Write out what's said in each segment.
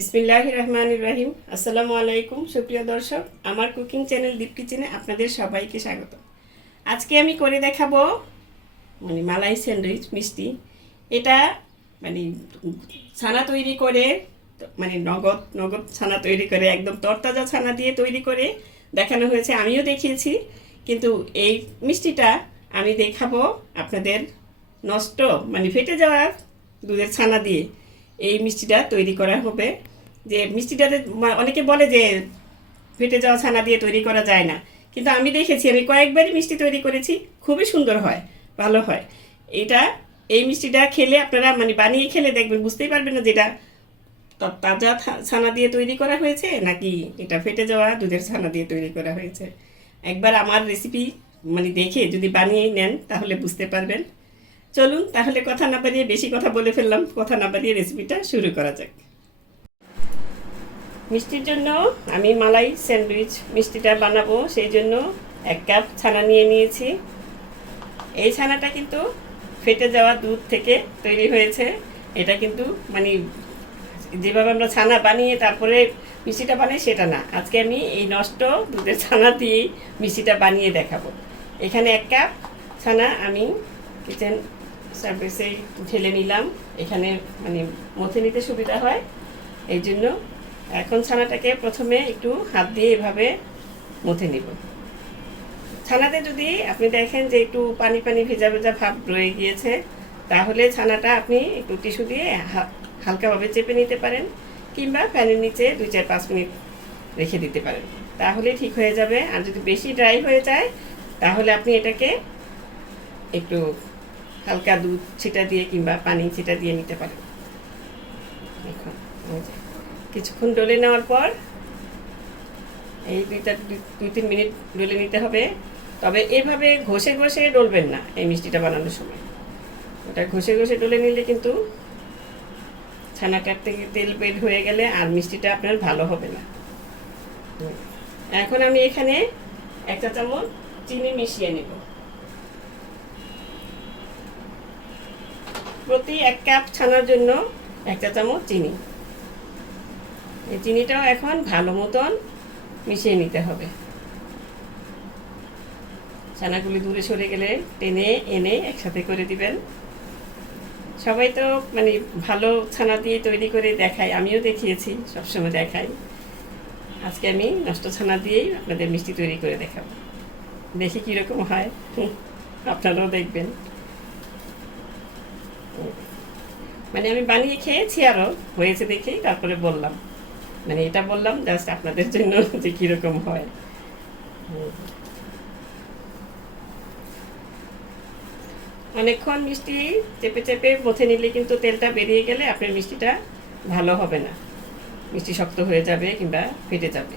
বিসমিল্লাহির রহমানির রহিম। আসসালামু আলাইকুম সুপ্রিয় দর্শক, আমার কুকিং চ্যানেল দীপ কিচেনে আপনাদের সবাইকে স্বাগত। আজকে আমি করে দেখাবো মালাই স্যান্ডউইচ মিষ্টি। এটা মানে ছানা তৈরি করে নগদ নগদ ছানা তৈরি করে একদম তরতাজা ছানা দিয়ে তৈরি করে দেখানো হয়েছে, আমিও দেখিয়েছি। কিন্তু এই মিষ্টিটা আমি দেখাবো আপনাদের নষ্ট ফেটে যাওয়া দুধের ছানা দিয়ে এই মিষ্টিটা তৈরি করা হবে। যে মিষ্টিটাতে অনেকে বলে যে ফেটে যাওয়া ছানা দিয়ে তৈরি করা যায় না, কিন্তু আমি দেখেছি, আমি কয়েকবারই মিষ্টি তৈরি করেছি, খুবই সুন্দর হয়, ভালো হয়। এই মিষ্টিটা খেলে আপনারা বানিয়ে খেলে দেখবেন, বুঝতেই পারবেন না যেটা তাজা ছানা দিয়ে তৈরি করা হয়েছে নাকি এটা ফেটে যাওয়া দুধের ছানা দিয়ে তৈরি করা হয়েছে। একবার আমার রেসিপি দেখে যদি বানিয়ে নেন তাহলে বুঝতে পারবেন। চলুন তাহলে কথা না বাড়িয়ে, বেশি কথা বলে ফেললাম, কথা না বাড়িয়ে রেসিপিটা শুরু করা যাক। মিষ্টির জন্য আমি মালাই স্যান্ডউইচ মিষ্টিটা বানাবো, সেই জন্য 1 কাপ ছানা নিয়ে নিয়েছি। এই ছানাটা কিন্তু ফেটে যাওয়া দুধ থেকে তৈরি হয়েছে। এটা কিন্তু যেভাবে আমরা ছানা বানিয়ে তারপরে মিষ্টিটা বানাই সেটা না, আজকে আমি এই নষ্ট দুধের ছানা দিয়েই মিষ্টিটা বানিয়ে দেখাবো। এখানে 1 কাপ ছানা আমি কিচেন সার্ভিসে ঢেলে নিলাম, এখানে মথে নিতে সুবিধা হয় এই জন্য। এখন ছানাটাকে প্রথমে একটু হাত দিয়ে এভাবে মথে নিব। ছানাতে যদি আপনি দেখেন যে একটু পানি পানি ভেজা ভেজা ভাব রয়ে গিয়েছে, তাহলে ছানাটা আপনি একটু টিস্যু দিয়ে হালকাভাবে চেপে নিতে পারেন, কিংবা ফ্যানের নিচে 2-4-5 মিনিট রেখে দিতে পারেন, তাহলে ঠিক হয়ে যাবে। আর যদি বেশি ড্রাই হয়ে যায় তাহলে আপনি এটাকে একটু হালকা দুধ ছিটা দিয়ে কিংবা পানি ছিটা দিয়ে নিতে পারেন। এখন কিছুক্ষণ ডলে নেওয়ার পর এই 2-3 মিনিট ডলে নিতে হবে। তবে এভাবে ঘষে ঘষে ডলবেন না এই মিষ্টিটা বানানোর সময়। ওটা ঘষে ঘষে ডলে নিলে কিন্তু ছানাটার থেকে তেল বের হয়ে গেলে আর মিষ্টিটা আপনার ভালো হবে না। এখন আমি এখানে 1 চা চামচ চিনি মিশিয়ে নেব। প্রতি 1 কাপ ছানার জন্য 1 চা চামচ চিনি। এই চিনিটাও এখন ভালো মতন মিশিয়ে নিতে হবে। ছানাগুলি দূরে সরে গেলে টেনে এনে একসাথে করে দিবেন। সবাই তো ভালো ছানা দিয়ে তৈরি করে দেখায়, আমিও দেখিয়েছি, সবসময় দেখাই। আজকে আমি নষ্ট ছানা দিয়েই আপনাদের মিষ্টি তৈরি করে দেখাবো, দেখি কীরকম হয়, আপনারাও দেখবেন। আমি বানিয়ে খেয়েছি, আরও হয়েছে দেখেই তারপরে বললাম, এটা বললাম জাস্ট আপনাদের জন্য যে কীরকম হয়। অনেকক্ষণ মিষ্টি চেপে চেপে মথে নিলে কিন্তু তেলটা বেরিয়ে গেলে আপনার মিষ্টিটা ভালো হবে না, মিষ্টি শক্ত হয়ে যাবে কিংবা ফেটে যাবে।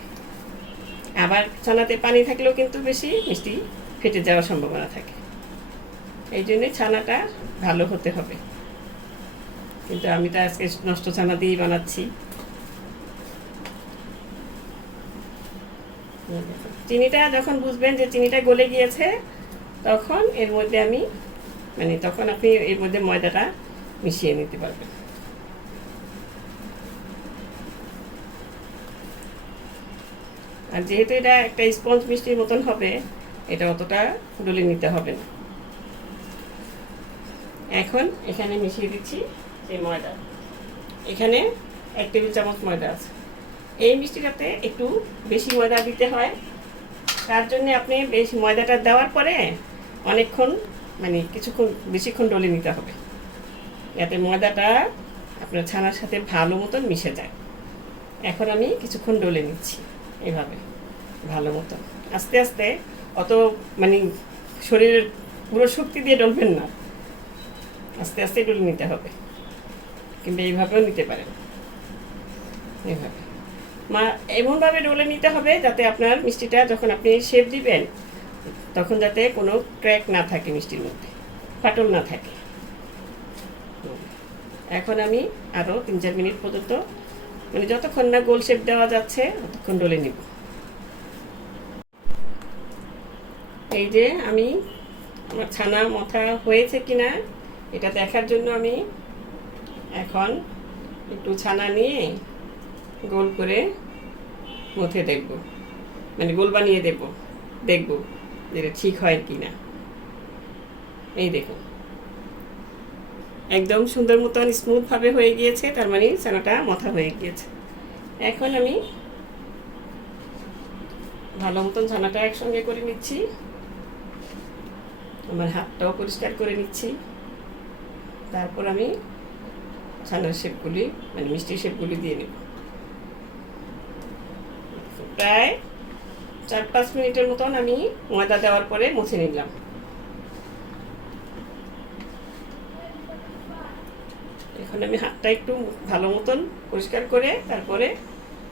আবার ছানাতে পানি থাকলেও কিন্তু বেশি মিষ্টি ফেটে যাওয়ার সম্ভাবনা থাকে, এই জন্যে ছানাটা ভালো হতে হবে। কিন্তু আমি তো আজকে নষ্ট ছানা দিয়েই বানাচ্ছি। চিনিটা যখন বুঝবেন যে চিনিটা গলে গিয়েছে, তখন এর মধ্যে আমি তখন আপনি এর মধ্যে ময়দাটা মিশিয়ে নিতে পারবেন। আর যেহেতু এটা একটা স্পঞ্জ মিষ্টির মতন হবে, এটা অতটা ডলে নিতে হবে না। এখন এখানে মিশিয়ে দিচ্ছি সেই ময়দা। এখানে 1 টেবিল চামচ ময়দা আছে। এই মিষ্টিটাতে একটু বেশি ময়দা দিতে হয়, তার জন্য আপনি বেশি ময়দাটা দেওয়ার পরে অনেকক্ষণ বেশিক্ষণ ডলে নিতে হবে, যাতে ময়দাটা আপনার ছানার সাথে ভালো মতন মিশে যায়। এখন আমি কিছুক্ষণ ডলে নিচ্ছি এভাবে ভালো মতন, আস্তে আস্তে। অত শরীরের পুরো শক্তি দিয়ে ডলবেন না, আস্তে আস্তে ডলে নিতে হবে, কিংবা এইভাবেও নিতে পারেন। এইভাবে এমনভাবে ডলে নিতে হবে যাতে আপনার মিষ্টিটা যখন আপনি শেপ দিবেন তখন যাতে কোনো ক্র্যাক না থাকে, মিষ্টির মধ্যে ফাটল না থাকে। এখন আমি আরও 3-4 মিনিট পর্যন্ত যতক্ষণ না গোল শেপ দেওয়া যাচ্ছে ততক্ষণ ডলে নিব। এই যে আমি আমার ছানা মথা হয়েছে কিনা এটা দেখার জন্য আমি এখন একটু ছানা নিয়ে গোল করে মথে দেখব, মানে গোল বানিয়ে দেখব যেটা ঠিক হয় কি না। এই দেখুন একদম সুন্দর মতন স্মুথভাবে হয়ে গিয়েছে, তার মানে ছানাটা মথা হয়ে গিয়েছে। এখন আমি ভালো মতন ছানাটা একসঙ্গে করে নিচ্ছি, আমার হাতটাও পরিষ্কার করে নিচ্ছি। তারপর আমি ছানার শেপগুলি, মানে মিষ্টি শেপগুলি দিয়ে নেব। প্রায় 4-5 মিনিটের মতন আমি ময়দা দেওয়ার পরে মুছে নিলাম। এখন আমি হাতটা একটু ভালো মতন পরিষ্কার করে তারপরে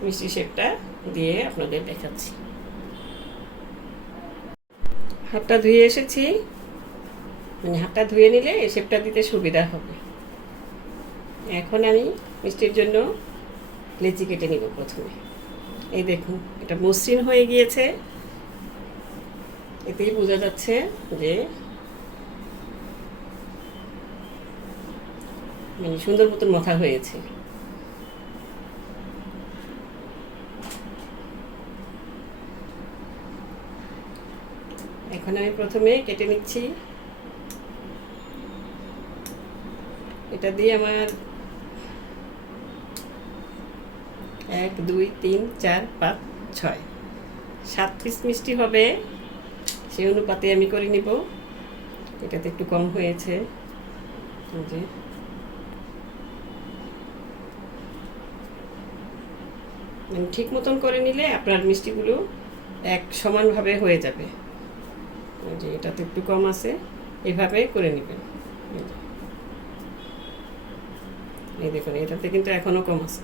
মিষ্টি শেপটা দিয়ে আপনাদের দেখাচ্ছি। হাতটা ধুয়ে এসেছি, মানে হাতটা ধুয়ে নিলে এই শেপটা দিতে সুবিধা হবে। এখন আমি মিষ্টির জন্য লেচি কেটে নিব প্রথমে। এই দেখুন এটা মসৃণ হয়ে গিয়েছে, এতেই বোঝা যাচ্ছে যে মানে সুন্দর মতন মাথা হয়েছে। এখন আমি প্রথমে কেটে নিচ্ছি। এটা দিয়ে আমার 1 2 3 4 5 6 7 পিস মিষ্টি হবে, সেই অনুপাতে আমি করে নিব। এটাতে একটু কম হয়েছে, মানে ঠিক মতন করে নিলে আপনার মিষ্টিগুলো এক সমানভাবে হয়ে যাবে। যে এটাতে একটু কম আছে, এভাবে করে নেবেন। এই দেখুন এটাতে কিন্তু এখনো কম আছে।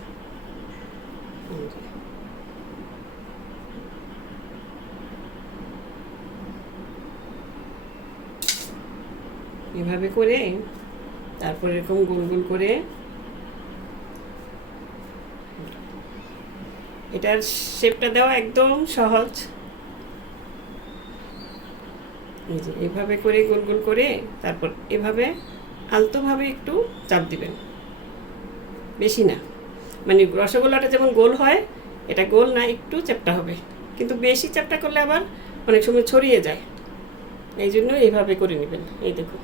এভাবে করে তারপর এরকম গোল গোল করে এটার শেপটা দেওয়া একদম সহজ। এই যে এভাবে করে গোল গোল করে তারপর এভাবে আলতোভাবে একটু চাপ দিবেন, বেশি না। মানে রসগোল্লাটা যেমন গোল হয়, এটা গোল না, একটু চ্যাপটা হবে, কিন্তু বেশি চ্যাপটা করলে আবার অনেক সময় ছড়িয়ে যায়। এই জন্য এইভাবে করে নেবেন। এই দেখুন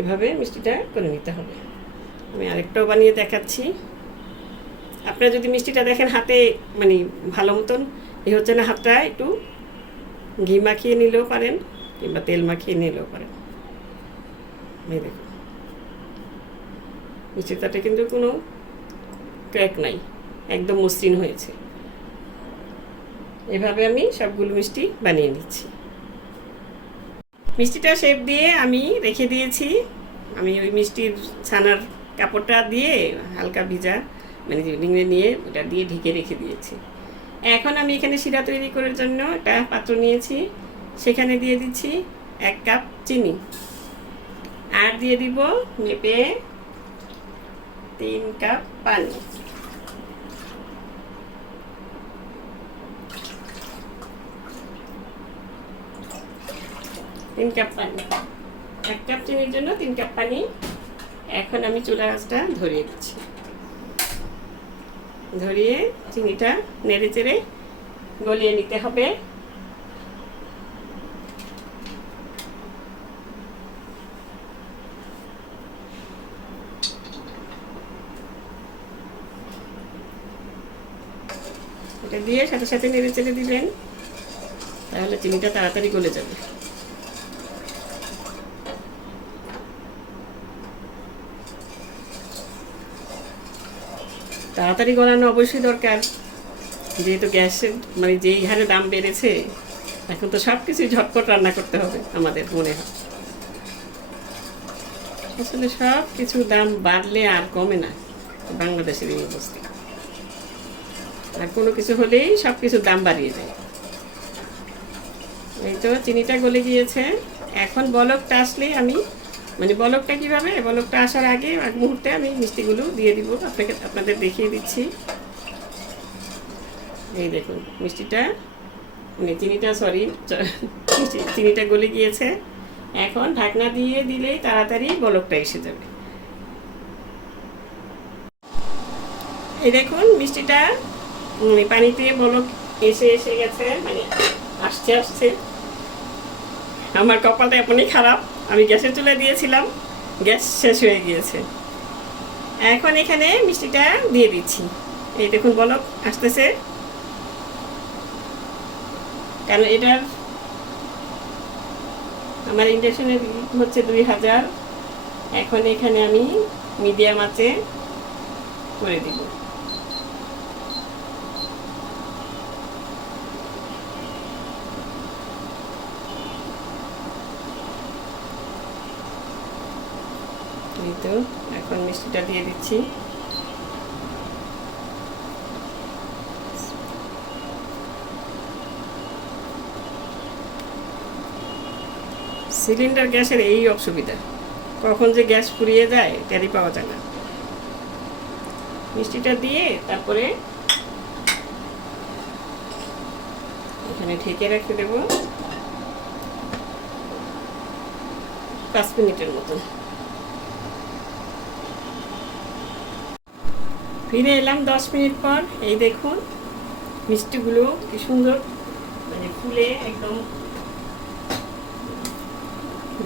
এভাবে মিষ্টিটা করে নিতে হবে। আমি আরেকটাও বানিয়ে দেখাচ্ছি। আপনারা যদি মিষ্টিটা দেখেন হাতে মানে ভালো মতন হচ্ছে না, হাতটা একটু ঘি মাখিয়ে নিলেও পারেন কিংবা তেল মাখিয়ে নিলেও পারেন। এই দেখুন মিষ্টিটাতে কিন্তু কোনো ক্র্যাক নাই, একদম মসৃণ হয়েছে। এভাবে আমি সবগুলো মিষ্টি বানিয়ে নিচ্ছি। মিষ্টিটা শেপ দিয়ে আমি রেখে দিয়েছি। আমি ওই মিষ্টির ছানার কাপড়টা দিয়ে হালকা ভিজা মানে নিংড়ে নিয়ে ওটা দিয়ে ঢেকে রেখে দিয়েছি। এখন আমি এখানে শিরা তৈরি করার জন্য একটা পাত্র নিয়েছি, সেখানে দিয়ে দিচ্ছি 1 কাপ চিনি, আর দিয়ে দিব মেপে 3 কাপ পানি। তিন কাপ পানি, 1 কাপ চিনির জন্য 3 কাপ পানি। এখন আমি চুলার আঁচটা ধরিয়ে দিচ্ছি। ধরিয়ে চিনিটা নেড়ে চেড়ে গলিয়ে নিতে হবে। এটা দিয়ে সাথে সাথে নেড়ে চেড়ে দিবেন, তাহলে চিনিটা তাড়াতাড়ি গলে যাবে। তাড়াতাড়ি গলানো অবশ্যই দরকার, যেহেতু গ্যাসের মানে যেই হারে দাম বেড়েছে, এখন তো সব কিছুই ঝটপট রান্না করতে হবে আমাদের মনে হয়। আসলে সব কিছুর দাম বাড়লে আর কমে না, বাংলাদেশের এই অবস্থা। আর কোনো কিছু হলেই সব কিছুর দাম বাড়িয়ে দেয়। এই তো চিনিটা গলে গিয়েছে। এখন বলকটা আসলেই আমি মানে বলকটা কীভাবে, বলকটা আসার আগে এক মুহূর্তে আমি মিষ্টিগুলো দিয়ে দিব, আপনাদের দেখিয়ে দিচ্ছি। এই দেখুন মিষ্টিটা মানে চিনিটা গলে গিয়েছে। এখন ঢাকনা দিয়ে দিলেই তাড়াতাড়ি বলকটা এসে যাবে। এই দেখুন মিষ্টিটা পানিতে বলক এসে এসে গেছে, মানে আসছে আসছে। আমার কপালটা এমনই খারাপ, আমি গ্যাসের চুলায় দিয়েছিলাম, গ্যাস শেষ হয়ে গিয়েছে। এখন এখানে মিষ্টিটা দিয়ে দিচ্ছি। এই দেখুন বলক আসতেছে, কারণ এটার আমার ইন্ডাকশনের হচ্ছে 2000। এখন এখানে আমি মিডিয়াম আঁচে করে দিব। এই তো এখন মিষ্টিটা দিয়ে দিচ্ছি। সিলিন্ডার গ্যাসের এই অসুবিধা, কখন যে গ্যাস ফুরিয়ে যায় টেরই পাওয়া যায় না। মিষ্টিটা দিয়ে তারপরে এখানে ঢেকে রেখে দেব 5 মিনিটের মতন। ফিরে এলাম 10 মিনিট পর। এই দেখুন মিষ্টিগুলো কি সুন্দর, মানে ফুলে একদম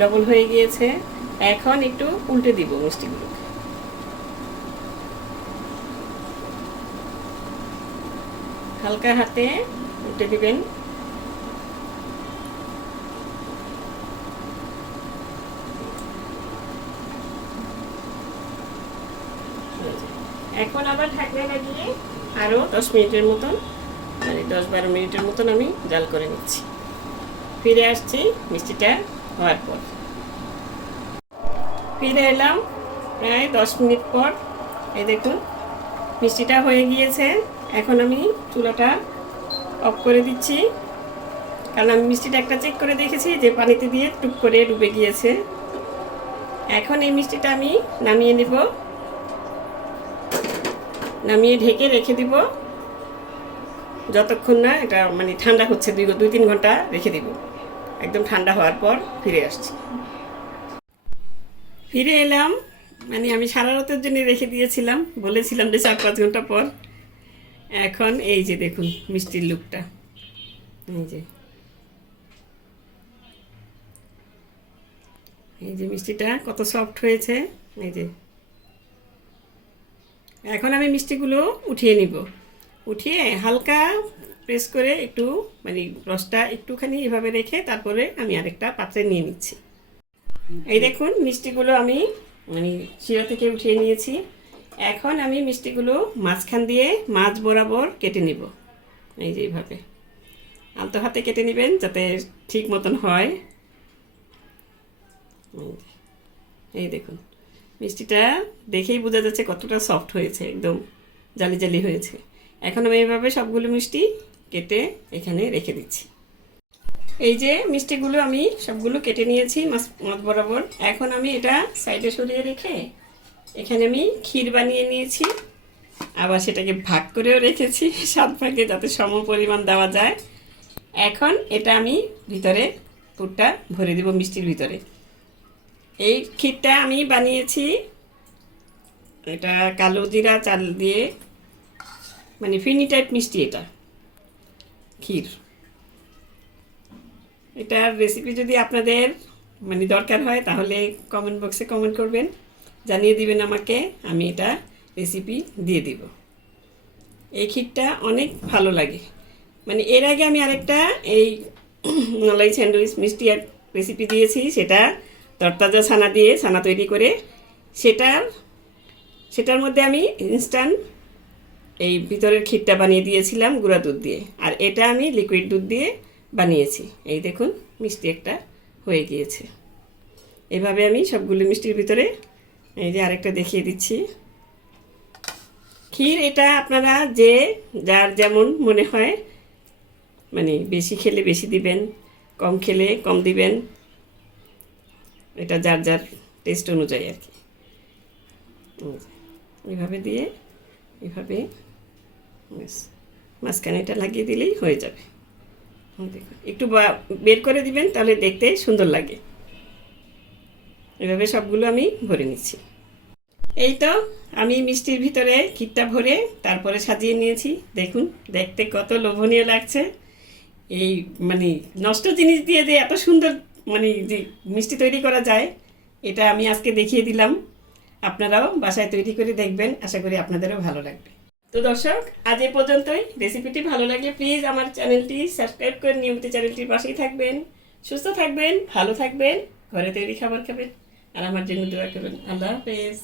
ডবল হয়ে গিয়েছে। এখন একটু উল্টে দিব মিষ্টিগুলোকে। হালকা হাতে উল্টে দিবেন। এখন আবার ঢাকনা লাগিয়ে আরও 10 মিনিটের মতন, মানে 10-12 মিনিটের মতন আমি জাল করে নিচ্ছি। ফিরে আসছি মিষ্টিটা হওয়ার পর। ফিরে এলাম প্রায় 10 মিনিট পর। এই দেখুন মিষ্টিটা হয়ে গিয়েছে। এখন আমি চুলাটা অফ করে দিচ্ছি, কারণ আমি মিষ্টিটা একটা চেক করে দেখেছি যে পানিতে দিয়ে টুক করে ডুবে গিয়েছে। এখন এই মিষ্টিটা আমি নামিয়ে নিব, নামিয়ে ঢেকে রেখে দিব যতক্ষণ না এটা মানে ঠান্ডা হচ্ছে। 2-3 ঘন্টা রেখে দিব। একদম ঠান্ডা হওয়ার পর ফিরে আসছি। ফিরে এলাম, মানে আমি সারা রাতের জন্য রেখে দিয়েছিলাম, বলেছিলাম যে 4-5 ঘন্টা পর। এখন এই যে দেখুন মিষ্টির লুকটা, এই যে মিষ্টিটা কত সফট হয়েছে। এই যে এখন আমি মিষ্টিগুলো উঠিয়ে নিব। উঠিয়ে হালকা প্রেস করে একটু মানে রসটা একটুখানি এভাবে রেখে তারপরে আমি আরেকটা পাত্রে নিয়ে নিচ্ছি। এই দেখুন মিষ্টিগুলো আমি মানে শিরা থেকে উঠিয়ে নিয়েছি। এখন আমি মিষ্টিগুলো মাঝখান দিয়ে মাছ বরাবর কেটে নিব। এই যে এইভাবে আলতো হাতে কেটে নেবেন যাতে ঠিক মতন হয়। এই দেখুন মিষ্টিটা দেখেই বোঝা যাচ্ছে কতটা সফট হয়েছে, একদম জালি জালি হয়েছে। এখন আমি এইভাবে সবগুলো মিষ্টি কেটে এখানে রেখে দিচ্ছি। এই যে মিষ্টিগুলো আমি সবগুলো কেটে নিয়েছি মাছ বরাবর। এখন আমি এটা সাইডে সরিয়ে রেখে এখানে আমি ক্ষীর বানিয়ে নিয়েছি, আবার সেটাকে ভাগ করেও রেখেছি 7 ভাগে যাতে সম পরিমাণ দেওয়া যায়। এখন এটা আমি ভিতরে পুরটা ভরে দেব মিষ্টির ভিতরে। এই ক্ষীরটা আমি বানিয়েছি এটা কালো জিরা চাল দিয়ে, মানে ফিনি টাইপ মিষ্টি। এটা ক্ষীর, এটার রেসিপি যদি আপনাদের মানে দরকার হয় তাহলে কমেন্ট বক্সে কমেন্ট করবেন, জানিয়ে দিবেন আমাকে, আমি এটা রেসিপি দিয়ে দিব। এই ক্ষীরটা অনেক ভালো লাগে। মানে এর আগে আমি আরেকটা এই মলাই স্যান্ডউইচ মিষ্টি রেসিপি দিয়েছি, সেটা তরতাজা ছানা দিয়ে ছানা তৈরি করে, সেটার মধ্যে আমি ইনস্ট্যান্ট এই ভিতরের ক্ষীরটা বানিয়ে দিয়েছিলাম গুঁড়া দুধ দিয়ে, আর এটা আমি লিকুইড দুধ দিয়ে বানিয়েছি। এই দেখুন মিষ্টি একটা হয়ে গিয়েছে। এভাবে আমি সবগুলো মিষ্টির ভিতরে এই যে আরেকটা দেখিয়ে দিচ্ছি। ক্ষীর এটা আপনারা যে যার যেমন মনে হয়, মানে বেশি খেলে বেশি দিবেন, কম খেলে কম দিবেন, এটা যার যার টেস্ট অনুযায়ী আর কি। এভাবে দিয়ে এভাবে মাঝখানে এটা লাগিয়ে দিলেই হয়ে যাবে। দেখুন একটু বের করে দিবেন তাহলে দেখতে সুন্দর লাগে। এভাবে সবগুলো আমি ভরে নিচ্ছি। এই তো আমি মিষ্টির ভিতরে ক্ষীরটা ভরে তারপরে সাজিয়ে নিয়েছি। দেখুন দেখতে কত লোভনীয় লাগছে। এই মানে নষ্ট জিনিস দিয়ে যে এত সুন্দর মানে যে মিষ্টি তৈরি করা যায়, এটা আমি আজকে দেখিয়ে দিলাম। আপনারাও বাসায় তৈরি করে দেখবেন, আশা করি আপনাদেরও ভালো লাগবে। তো দর্শক, আজ এ পর্যন্তই। রেসিপিটি ভালো লাগলে প্লিজ আমার চ্যানেলটি সাবস্ক্রাইব করে নিয়মিত চ্যানেলটির পাশেই থাকবেন। সুস্থ থাকবেন, ভালো থাকবেন, ঘরে তৈরি খাবার খাবেন, আর আমার জন্য দোয়া করবেন। আল্লাহ হাফেজ।